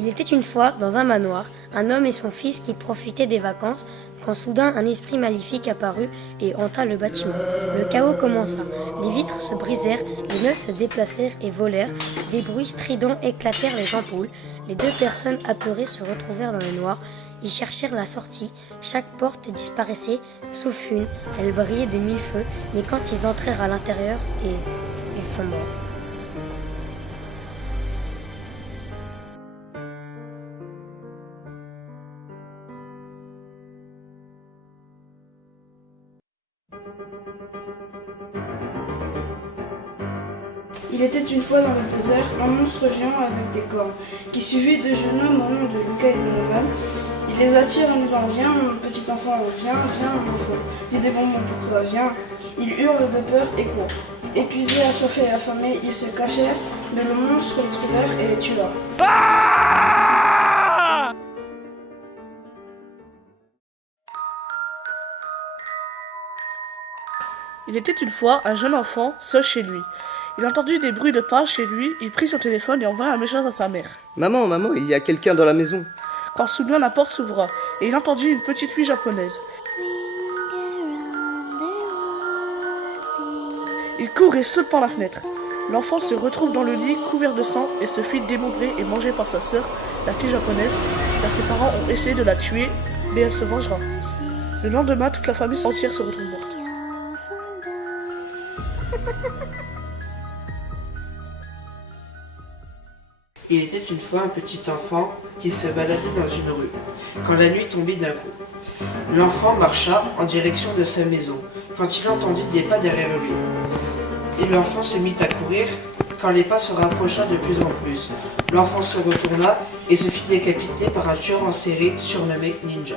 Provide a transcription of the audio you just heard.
Il était une fois, dans un manoir, un homme et son fils qui profitaient des vacances, quand soudain un esprit maléfique apparut et hanta le bâtiment. Le chaos commença. Les vitres se brisèrent, les meubles se déplacèrent et volèrent, des bruits stridents éclatèrent les ampoules. Les deux personnes apeurées se retrouvèrent dans le noir. Ils cherchèrent la sortie, chaque porte disparaissait, sauf une, elle brillait de mille feux, mais quand ils entrèrent à l'intérieur, ils sont morts. Il était une fois dans le désert un monstre géant avec des cornes, qui suivit deux jeunes hommes au nom de Lucas et de Novan. Il les attire en disant « Viens, mon petit enfant, viens, viens, mon enfant, j'ai des bonbons pour toi, viens !» Ils hurlent de peur et courent. Épuisés, assoiffés et affamés, ils se cachèrent, mais le monstre les trouvèrent et les tua. Il était une fois un jeune enfant, seul chez lui. Il entendit des bruits de pas chez lui, il prit son téléphone et envoya un message à sa mère. « Maman, maman, il y a quelqu'un dans la maison. » Quand soudain la porte s'ouvra, et il entendit une petite fille japonaise. Il court et saute par la fenêtre. L'enfant se retrouve dans le lit, couvert de sang, et se fit démembrer et manger par sa sœur, la fille japonaise, car ses parents ont essayé de la tuer, mais elle se vengera. Le lendemain, toute la famille entière se retrouve morte. Il était une fois un petit enfant qui se baladait dans une rue, quand la nuit tombait d'un coup. L'enfant marcha en direction de sa maison, quand il entendit des pas derrière lui. Et l'enfant se mit à courir, quand les pas se rapprocha de plus en plus. L'enfant se retourna et se fit décapiter par un tueur en série surnommé Ninja.